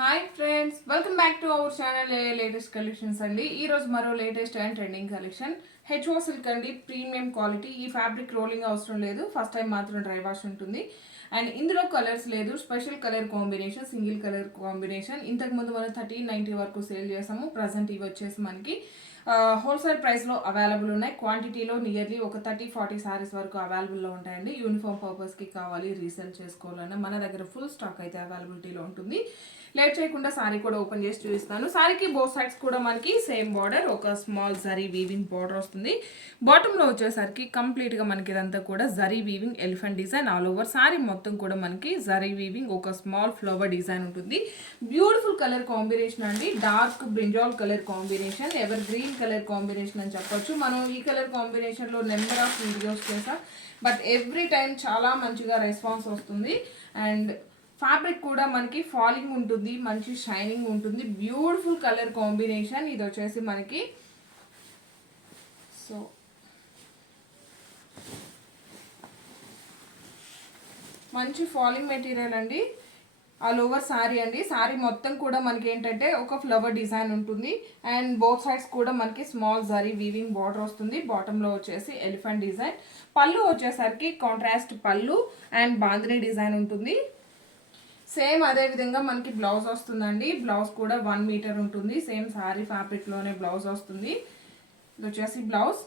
Hi friends, welcome back to our channel latest collections అండి. ఈ రోజు మరో latest and trending collection HO silk అండి. Premium quality. ఈ ఫ్యాబ్రిక్ రోలింగ్ అవసరం లేదు, ఫస్ట్ టైం మాత్రం డ్రై వాష్ ఉంటుంది. అండ్ ఇందులో కలర్స్ లేదు, special colour combination, single colour combination. ఇంతకు ముందు మనం 1390 వరకు సేల్ చేసాము. ప్రజెంట్ ఇవి వచ్చేసి మనకి హోల్సేల్ ప్రైస్లో అవైలబుల్ ఉన్నాయి. క్వాంటిటీలో నియర్లీ ఒక 30-40 సారీస్ వరకు అవైలబుల్లో ఉంటాయండి. యూనిఫామ్ పర్పస్కి కావాలి, రీసేల్ చేసుకోవాలన్నా మన దగ్గర ఫుల్ స్టాక్ అయితే అవైలబిలిటీలో ఉంటుంది. లేట్ చేయకుండా సారీ కూడా ఓపెన్ చేసి చూపిస్తాను. సారీకి బోత్ సైడ్స్ కూడా మనకి సేమ్ బార్డర్, ఒక స్మాల్ జరీ వీవింగ్ బార్డర్ వస్తుంది. బాటంలో వచ్చేసరికి కంప్లీట్గా మనకి ఇదంతా కూడా zari weaving elephant design all over. Sorry మొత్తం కూడా మనకి జరీ వీవింగ్, ఒక స్మాల్ ఫ్లవర్ డిజైన్ ఉంటుంది. బ్యూటిఫుల్ కలర్ కాంబినేషన్ అండి. Dark brinjal colour combination, ever green colour combination అని చెప్పొచ్చు. మనం ఈ కలర్ కాంబినేషన్లో నెంబర్ ఆఫ్ వీడియోస్ చేసాం, బట్ ఎవ్రీ టైం చాలా మంచిగా రెస్పాన్స్ వస్తుంది. అండ్ ఫ్యాబ్రిక్ కూడా మనకి ఫాలింగ్ ఉంటుంది, మంచి షైనింగ్ ఉంటుంది. Beautiful colour combination. ఇది వచ్చేసి మనకి సో మంచి ఫాలింగ్ మెటీరియల్ అండి. ఆల్ ఓవర్ శారీ అండి. శారీ మొత్తం కూడా మనకి ఏంటంటే ఒక ఫ్లవర్ డిజైన్ ఉంటుంది. అండ్ బోత్ సైడ్స్ కూడా మనకి స్మాల్ జరీ వీవింగ్ బార్డర్ వస్తుంది. బాటంలో వచ్చేసి ఎలిఫెంట్ డిజైన్. పళ్ళు వచ్చేసరికి కాంట్రాస్ట్ పళ్ళు అండ్ బాందిని డిజైన్ ఉంటుంది. సేమ్ అదే విధంగా మనకి బ్లౌజ్ వస్తుందండి. బ్లౌజ్ కూడా 1 మీటర్ ఉంటుంది. సేమ్ శారీ ఫ్యాబ్రిక్లోనే బ్లౌజ్ వస్తుంది. ఇది వచ్చేసి బ్లౌజ్.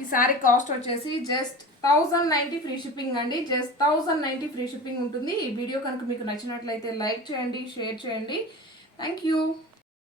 ఈ శారీ కాస్ట్ వచ్చేసి జస్ట్ 1090 ఫ్రీ షిప్పింగ్ అండి. జస్ట్ 1090 ఫ్రీ షిప్పింగ్ ఉంటుంది. ఈ వీడియో కనుక మీకు నచ్చినట్లయితే లైక్ చేయండి, షేర్ చేయండి. Thank you.